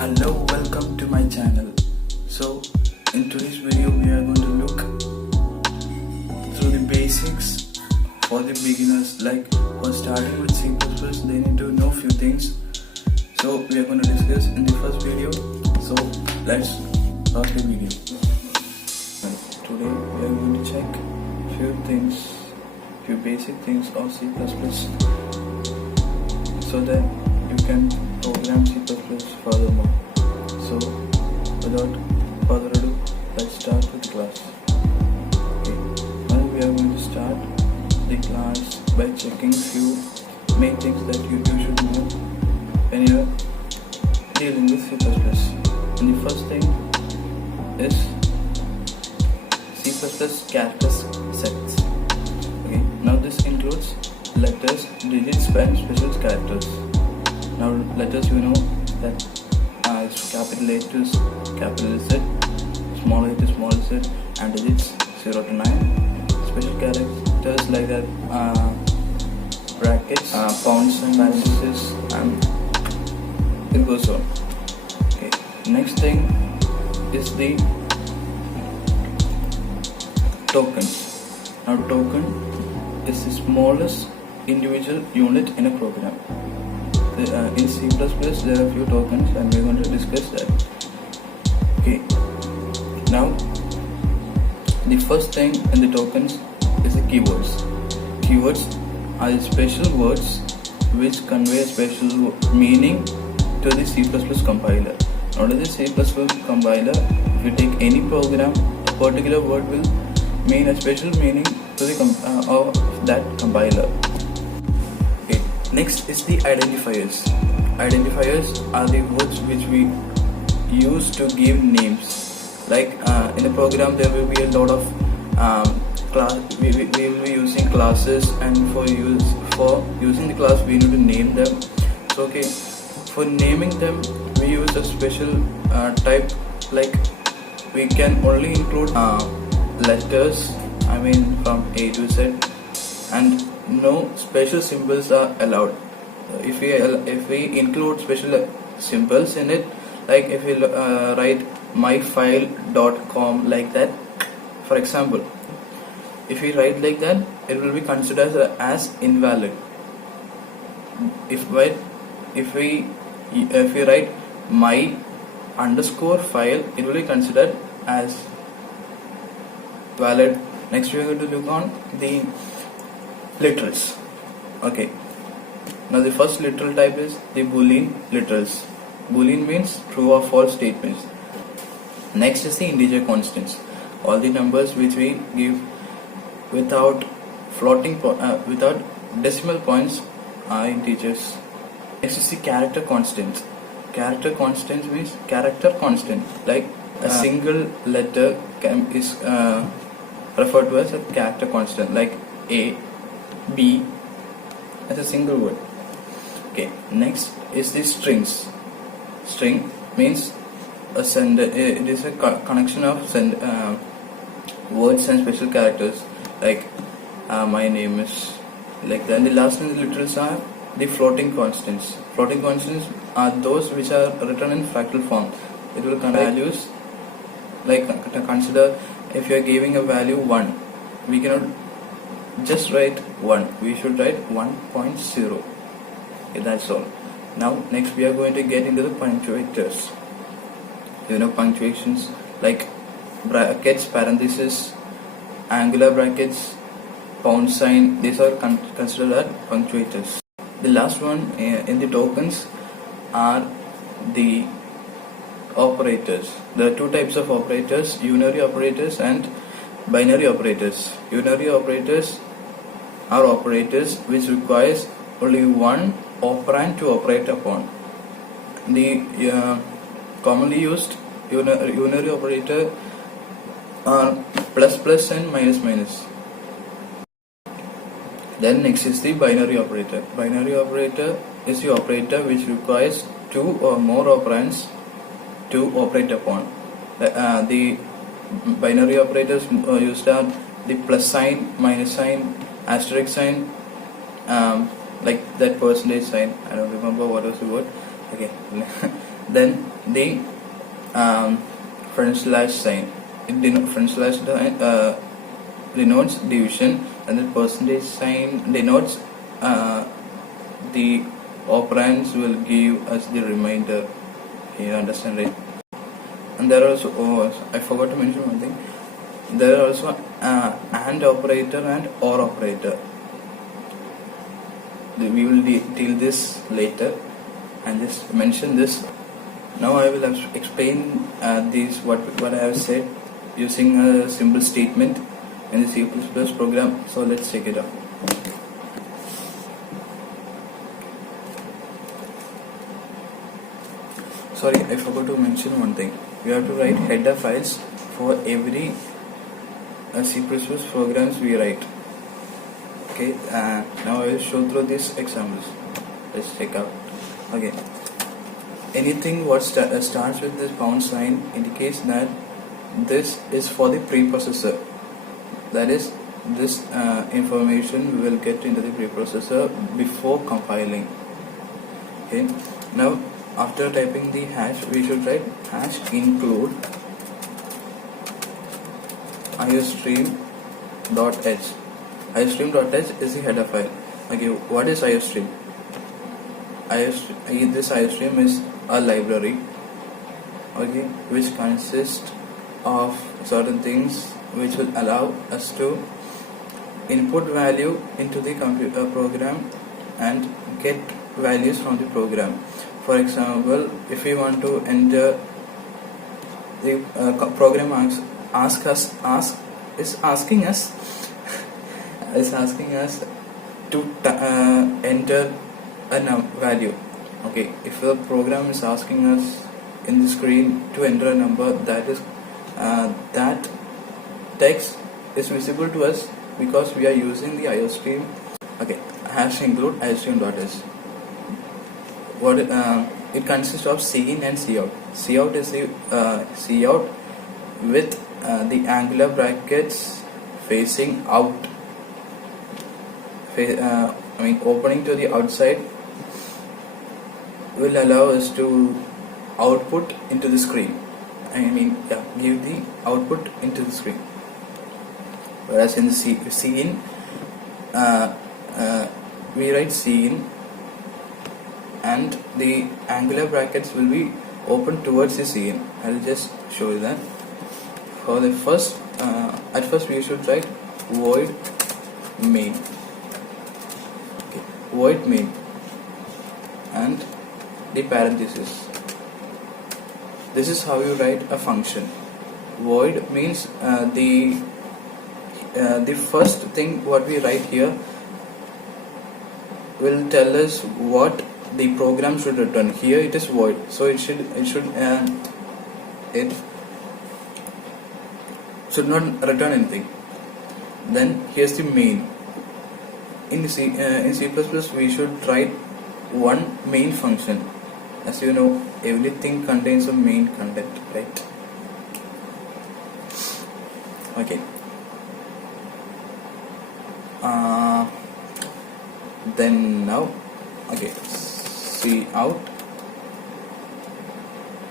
Hello, welcome to my channel. So in today's video we are going to look through the basics for the beginners. Like for starting with C++, they need to know few things. So we are going to discuss in the first video. So let's start the video. Today we are going to check few basic things of C++, so that you can program C++ furthermore. So without further ado, let's start with the class. Okay. Now we are going to start the class by checking few main things that you should know when you are dealing with C++. And the first thing is C++ character sets. Okay. Now this includes letters, digits, and special characters. Now letters, you know that it's capital A to capital Z, small a to small z, and digits 0 to 9. Special characters like that, brackets, pounds and parentheses, and it goes on. Okay. Next thing is the tokens. Now token is the smallest individual unit in a program. In C++ there are few tokens and we're going to discuss that. Okay. Now the first thing in the tokens is the keywords. Keywords are special words which convey a special meaning to the C++ compiler. Now to the C++ compiler, if you take any program, a particular word will mean a special meaning to the of that compiler. Next is the identifiers. Identifiers are the words which we use to give names. Like in a program there will be a lot of we will be using classes, and for using the class we need to name them. So okay, for naming them we use a special type. Like we can only include letters, I mean from A to Z, and no special symbols are allowed. If we include special symbols in it, like if we write myfile.com like that, for example, if we write like that, it will be considered as invalid. If we write my underscore file, it will be considered as valid. Next we are going to look on the literals. Okay. Now the first literal type is the Boolean literals. Boolean means true or false statements. Next is the integer constants. All the numbers which we give without without decimal points are integers. Next is the character constants. Character constants means character constant. Like a single letter is referred to as a character constant, like A, B as a single word. Okay. Next is the strings. String means a sender. It is a connection of words and special characters. Like my name is like that. And the last one, the literals, are the floating constants. Floating constants are those which are written in fractal form. It will contain values. Like consider if you are giving a value 1, we cannot just write 1, we should write 1.0. Okay, that's all. Now next we are going to get into the punctuators. You know punctuations like brackets, parentheses, angular brackets, pound sign, these are considered as punctuators. The last one in the tokens are the operators. There are two types of operators: unary operators and binary operators. Unary operators are operators which requires only one operand to operate upon. The commonly used unary operator are plus plus and minus minus. Then next is the binary operator. Binary operator is the operator which requires two or more operands to operate upon. The binary operators used are the plus sign, minus sign, asterisk sign, like that percentage sign, I don't remember what was the word, Okay. Then the front slash sign. Front slash denotes division, and the percentage sign denotes the operands will give us the remainder. You understand, right? And there are also, I forgot to mention one thing. There are also AND operator and OR operator. We will deal this later and just mention this. Now I will explain this what I have said using a simple statement in the C++ program. So let's check it out. Sorry, I forgot to mention one thing. We have to write header files for every C++ programs we write. Okay, now I will show through these examples. Let's check out. Okay, anything what starts with this pound sign indicates that this is for the preprocessor. That is, this information we will get into the preprocessor before compiling. Okay, now after typing the hash, we should write hash include iostream.h. iostream.h is the header file. Okay, what is iostream? This iostream is a library, okay, which consists of certain things which will allow us to input value into the computer program and get values from the program. For example, if we want to enter, the program is asking us to enter a value. Okay, if the program is asking us in the screen to enter a number, that is that text is visible to us because we are using the iostream. Okay, hash include iostream.h. What it consists of cin and cout. Cout is the cout with the angular brackets facing out. Opening to the outside will allow us to output into the screen. Give the output into the screen. Whereas in the cin, we write cin, and the angular brackets will be open towards the cin. I will just show you that. For the first, at first we should write void main. Okay, void main and the parenthesis. This is how you write a function. Void means the first thing what we write here will tell us what the program should return. Here it is void, so it should not return anything. Then here's the main. In C++ we should write one main function. As you know, everything contains a main content, right? Okay. Then now, okay, cout,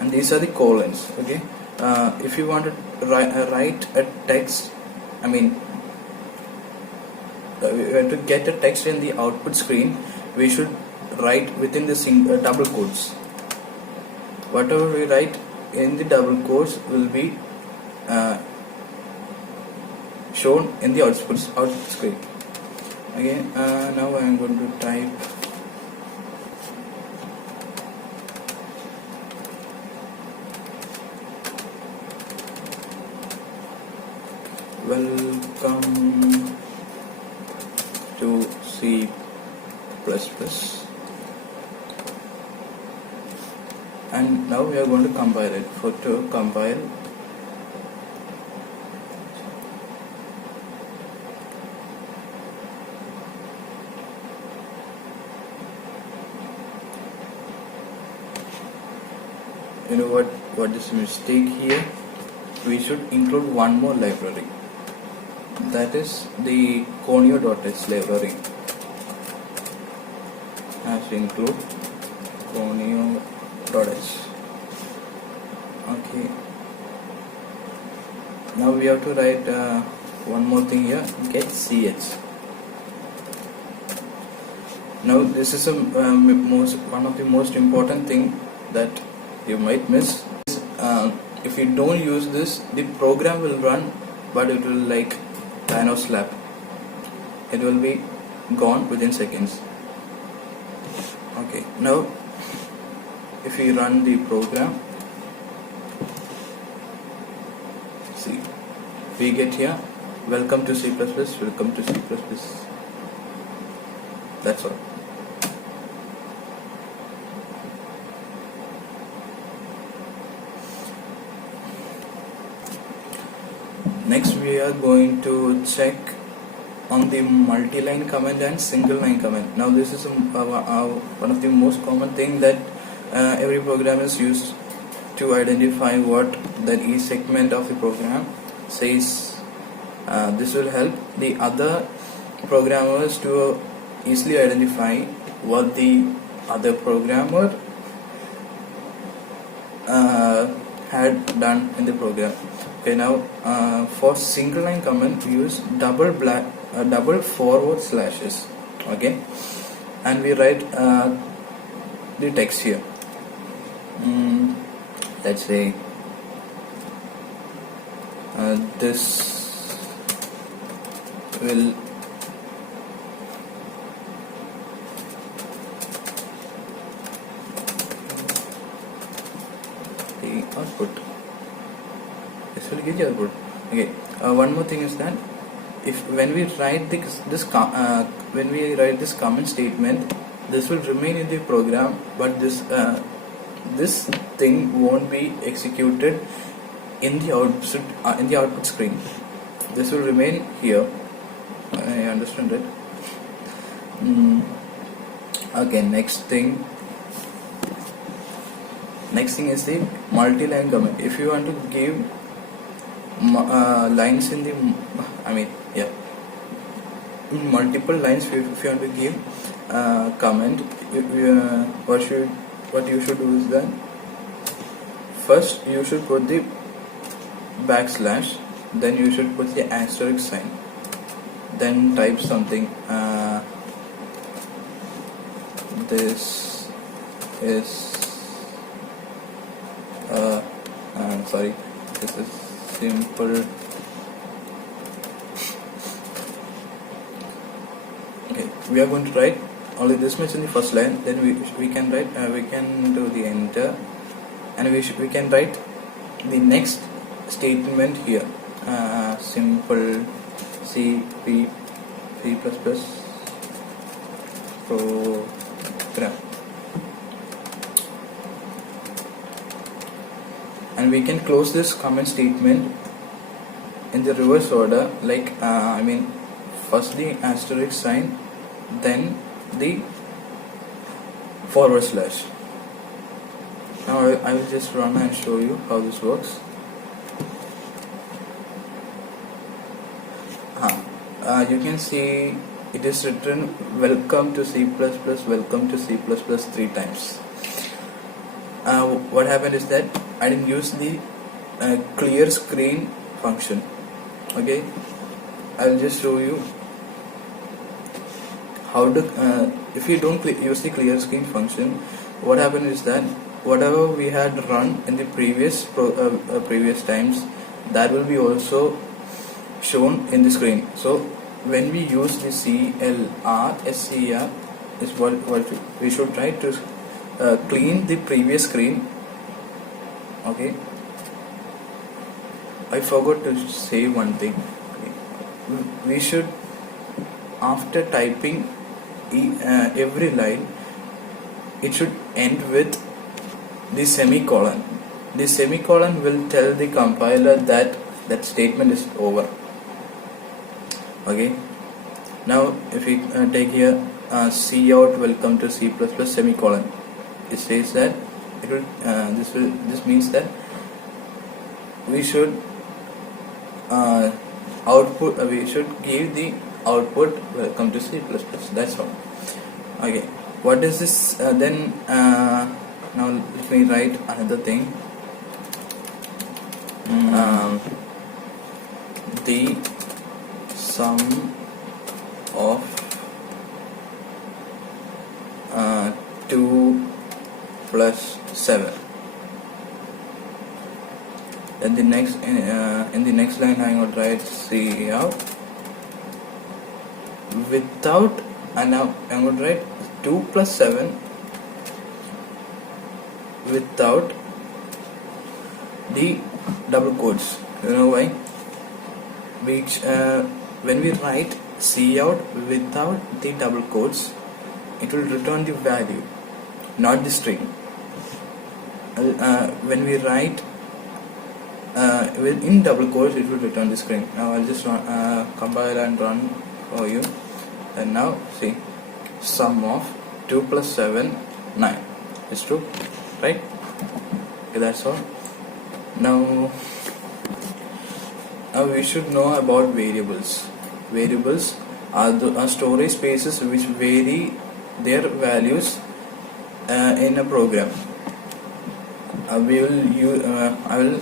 and these are the colons. Okay, if you want to write a text, we want to get a text in the output screen, we should write within the double quotes. Whatever we write in the double quotes will be shown in the output screen. Okay, now I am going to type welcome to C++, and now we are going to compile it. To compile, you know what is the mistake here? We should include one more library, that is the conio.h library. Has to include conio.h. Okay, now we have to write one more thing here, get ch. Now this is one of the most important thing that you might miss. If you don't use this, the program will run, but it will like Thanos slap. It will be gone within seconds. Okay, now if we run the program, see, we get here, welcome to C++, welcome to C++. That's all. Next we are going to check on the multi-line comment and single-line comment. Now this is one of the most common thing that every programmers use to identify what the each segment of the program says. This will help the other programmers to easily identify what the other programmer had done in the program. Okay, now for single line comment we use double forward slashes. Okay, and we write the text here. Let's say this will the output. This will give you output. Okay. One more thing is that when we write this comment statement, this will remain in the program, but this thing won't be executed in the output screen. This will remain here. I understand it. Okay. Next thing is the multi-line comment. If you want to give lines in the multiple lines, if you want to give comment, what you should do is that first you should put the backslash, then you should put the asterisk sign, then type something. This is this is simple. Okay, we are going to write only this much in the first line, then we can write we can do the enter, and we can write the next statement here, simple C++ program, and we can close this comment statement in the reverse order, like first the asterisk sign, then the forward slash. Now I will just run and show you how this works. You can see it is written welcome to C++, welcome to C++ 3 times. What happened is that I didn't use the clear screen function. Okay, I will just show you how to if you don't use the clear screen function, what happened is that whatever we had run in the previous times, that will be also shown in the screen. So when we use the CLR is what we should try to clean the previous screen. Okay, I forgot to say one thing. Okay. We should, after typing every line, it should end with the semicolon. The semicolon will tell the compiler that that statement is over. Okay, now if we take here cout welcome to C++ semicolon, it says that it will this means that we should output we should give the output welcome to C++. That's all. Okay, what is this then now let me write another thing. The sum of 2 plus 7. Then the next in the next line I would write C out without, and now I would write 2 plus 7 without the double quotes. You know why? Which when we write C out without the double quotes, it will return the value, not the string. When we write in double quotes, it will return the string. Now I'll just compile and run for you. And now see, sum of 2 plus 7, 9. It's true, right? Okay, that's all. Now we should know about variables. Variables are storage spaces which vary their values in a program. I will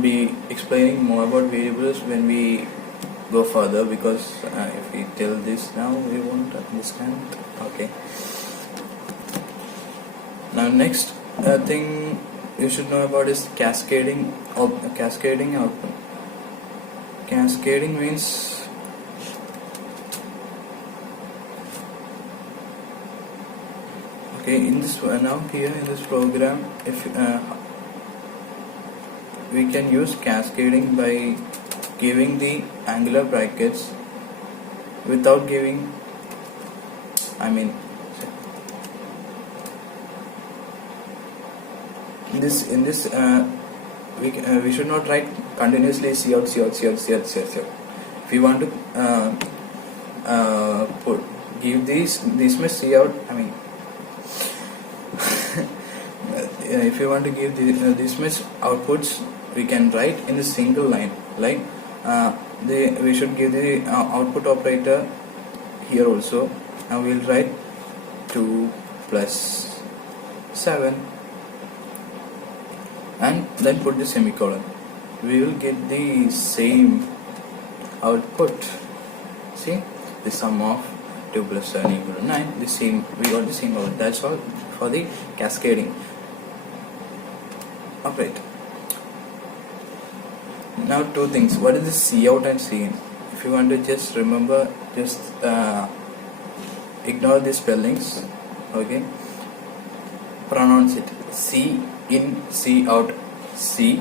be explaining more about variables when we go further, because if we tell this now we won't understand. Okay. Now next thing you should know about is cascading output. Cascading means in this now here in this program, if we can use cascading by giving the angular brackets without giving, in this we should not write continuously C out. If we want to give this much C out, if you want to give this much outputs, we can write in a single line. Like we should give the output operator here also. Now we will write 2 plus 7 and then put the semicolon. We will get the same output. See, the sum of 2 plus 7 equal to 9. We got the same output. That's all for the cascading operator. Now two things. What is the C out and C in? If you want to just remember, just ignore the spellings. Okay. Pronounce it. C in, C out, C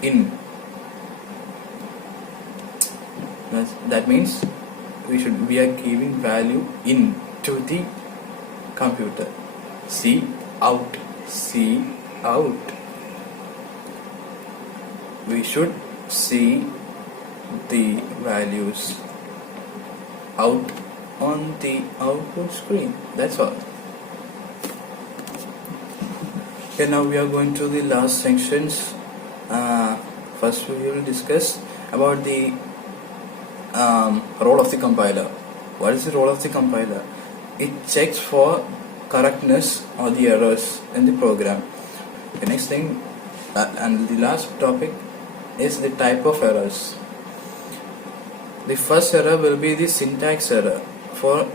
in. That means we are giving value in to the computer. C out, C out. We should see the values out on the output screen. That's all. Okay, now we are going to the last sections. First we will discuss about the role of the compiler. What is the role of the compiler? It checks for correctness or the errors in the program. The next thing and the last topic is the type of errors. The first error will be the syntax error. For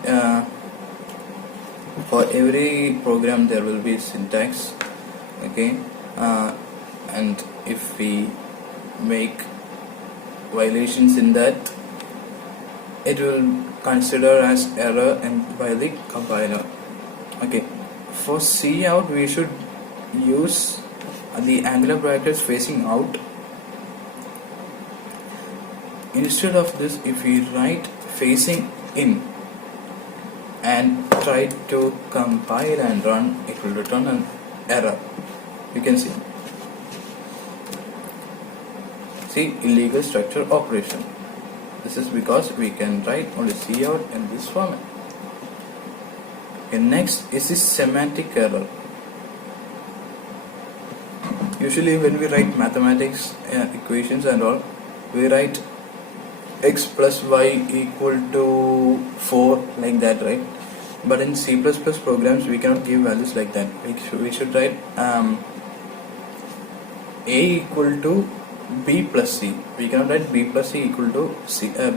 every program there will be syntax. Okay, and if we make violations in that, it will consider as error and by the compiler. Okay, for C out we should use the angular brackets facing out. Instead of this, if we write facing in and try to compile and run, it will return an error. You can see illegal structure operation. This is because we can write only C out in this format. Okay, next is the semantic error. Usually when we write mathematics equations and all, we write x plus y equal to 4 like that, right? But in C++ programs we cannot give values like that. We should write A equal to B plus C. We cannot write B plus C equal to C, A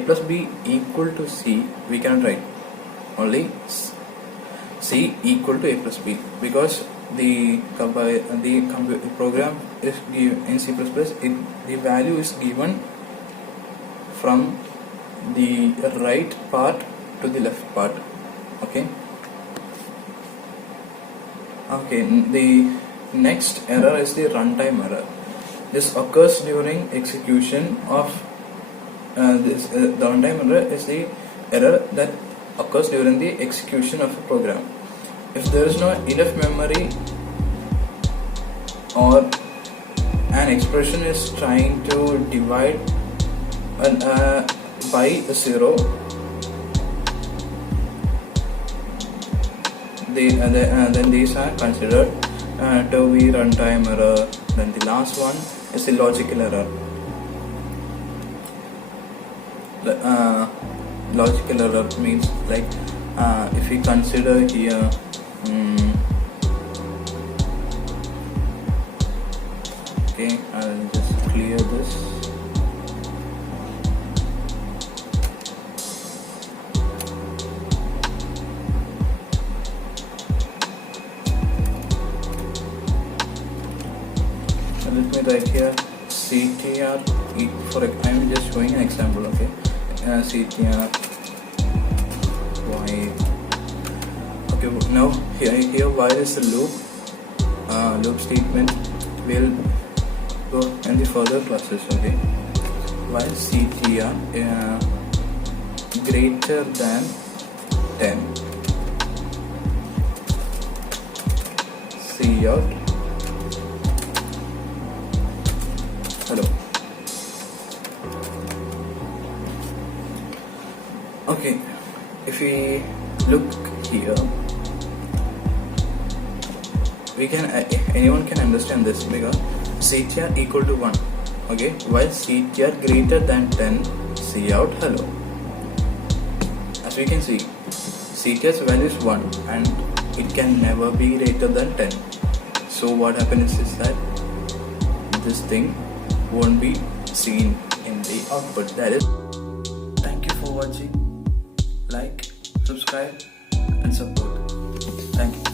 plus B equal to C. We cannot write only C equal to A plus B, because the program is in C++, the value is given from the right part to the left part. Okay. The next error is the runtime error. This occurs during execution of the runtime error is the error that occurs during the execution of a program. If there is not enough memory, or an expression is trying to divide by a 0, then these are considered to be runtime error. Then the last one is the logical error. Logical error means like if we consider here okay, I'll just clear this. Let me write here CTR for I'm just showing an example. Okay, CTR while. Okay, now here while is the loop statement. Will go in the further classes. Okay, while CTR greater than 10, cout hello. Okay, if we look here, we can anyone can understand this, because CTR equal to 1. Okay, while CTR greater than 10, cout hello. As we can see, CTR's value is 1 and it can never be greater than 10. So what happens is that this thing won't be seen in the output. That is, thank you for watching. Like, subscribe and support. Thank you.